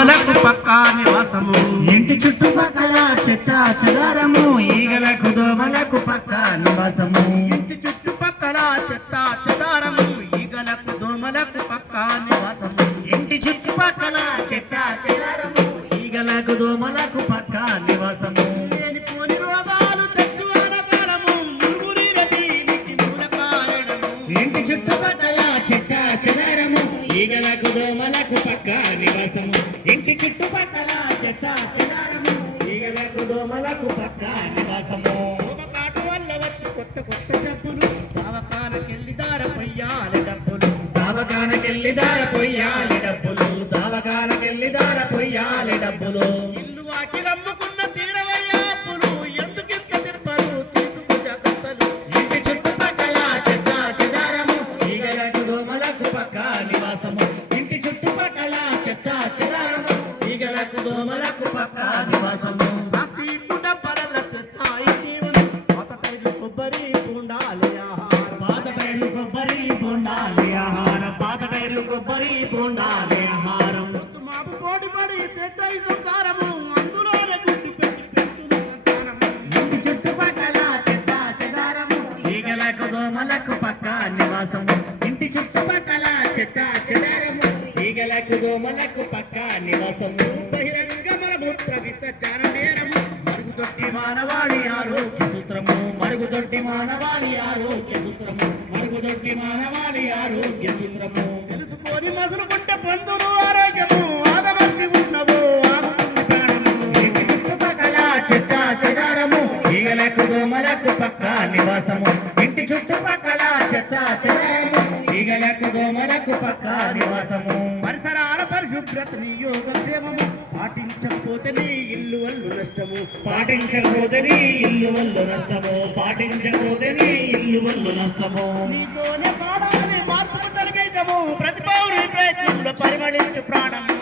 దోమలకు పక్కా నివాసము. ఇంటి చుట్టుపక్కల చెత్త చెదారము ఈగలకు దోమలకు పక్కా నివాసము. ఇంటి చుట్టుపక్కల చెత్త చెదారము ఈగలకు దోమలకు పక్కా నివాసము. ఇంటి చుట్టుపక్కల చెత్త చెదారము ఈగలకు దోమలకు పక్కా నివాసము. లేనిపోని రోగాలు తెచ్చు అనకాలము మురుగునీరటి నీటి మూల కారణము. ఇంటి చుట్టుపక్కల చెత్త చెదారము ఈగలకు దోమలకు పక్కా నివాసము. ఇంటి చుట్టుపక్కల చెత్త చెదారము ఈగలకు దోమలకు పక్కా నివాసము. దోమకాటు వల్ల వచ్చి కొత్త కొత్త జబ్బులు దావకానకెళ్ళి దార పొయ్యాలి డబ్బులు. దావకానకెళ్ళి దార పొయ్యాలి డబ్బులు. దావకానకెళ్ళి దార పొయ్యాలి డబ్బులు. ఇల్లు వాకిలమ్ముకున్న తీరవయ్యా అప్పులు ఎందుకింత తిప్పలు తీసుకు జాగ్రత్తలు. ఇంటి చుట్టుపక్కల చెత్త చెదారము ఈగలకు దోమలకు పక్కా నివాసము. ఇంటి చుట్టుపక్కల చెత్త చెదారము ఈగలకు దోమలకు పక్కా నివాసము. ప్లాస్టిక్ డబ్బాల చేస్తాయి జీవనం పాత టైర్లు కొబ్బరి బోండాలి ఆహారం. పాత టైర్లు కొబ్బరి బోండాలి ఆహారం. పాత టైర్లు కొబ్బరి బోండాలి ఆహారం. మాపు పోటీ పడి చేస్తాయి సంసారము అందులోనే గుడ్డు పెట్టి పెంచును సంతానము. ఇంటి చుట్టుపక్కల చెత్త చెదారము ఈగలకు దోమలకు పక్కా నివాసము. ఇంటి చుట్టుపక్కల చెత్త చెదారము ఈగలకు దోమలకు పక్కా నివాసము. బహిరంగ మలమూత్ర విసర్జన నేరము మరుగుదొడ్డి మానవాళి ఆరోగ్య సూత్రము మరుగుదొడ్డి మానవాళి ఆరోగ్య సూత్రము. మరుగుదొడ్డి మానవాళి ఆరోగ్య సూత్రము. తెలుసుకొని మసులుకుంటే పొందును ఆరోగ్యము ఆదమర్చి ఉన్నవు ఆగుతుంది ప్రాణము. ఇంటి చుట్టుపక్కల చెత్త చెదారము ఈగలకు దోమలకు పక్కా నివాసము. ఇంటి చుట్టుపక్కల చెత్త చెదారము ఈగలకు దోమలకు పక్కా నివాసము. పరిసరాల పరిశుభ్రత నీ యోగక్షేమము పాటించకపోతే నీ ఇల్లు వల్లు నష్టము. పాటించకపోతే నీ ఇల్లు వల్లు నష్టము. పాటించకపోతే నీ ఇల్లు వల్లు నష్టము. నీతోనే పాడాలి మార్పుకు తొలగైతము ప్రతి పౌరుని ప్రయత్నంలో పరిమళించు ప్రాణము.